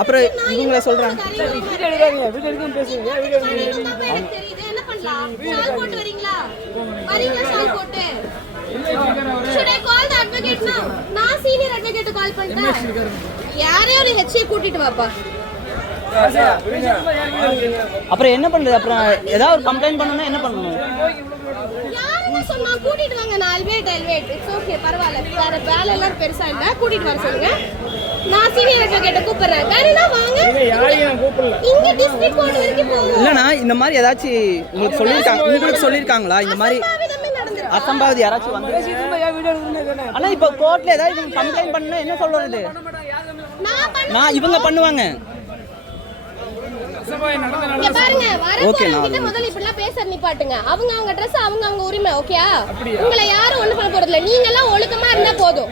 அப்புறம் இவங்கள சொல்றாங்க கூட்டிட்டு வாப்பா. அப்புறம் என்ன பண்றது? அப்புறம் ஏதாவது ஒரு கம்ப்ளைண்ட் பண்ணனும், என்ன பண்ணணும்? யாருன்னு சொன்னா கூட்டிட்டு வாங்க. நான் வெயிட் இட்ஸ் ஓகே, பரவாயில்ல. வேற வேலை எல்லாம் பெருசா இல்ல, கூட்டிட்டு வர சொல்லுங்க. நான் சீனியர் அட்வொகேட்ட கூப்பிடுறேன். வேறனா வாங்க. யாரையும் கூப்பிடல. இங்க டிஸ்ட்ரிக்ட் கோர்ட் வரைக்கும் போங்க. இல்லனா இந்த மாதிரி ஏதாச்சும் உங்களுக்கு சொல்லிருக்காங்களா இந்த மாதிரி அசம்பாவிதம் யாராச்சும் வந்து? ஆனா இப்ப கோர்ட்ல ஏதாவது கம்ப்ளைண்ட் பண்ணா என்ன சொல்றது? நான் இவங்க பண்ணுவாங்க. இங்க பாருங்க, வரவங்க முதல்ல இப்படி எல்லாம் பேச நிப்பாட்டுங்க. அவங்க Dress அவங்க உரிமை, ஓகேயா? உங்களை யாரும் ஒண்ணு பண்ண போறது இல்ல. நீங்க எல்லாம் ஒழுக்கமா இருந்தா போதும்.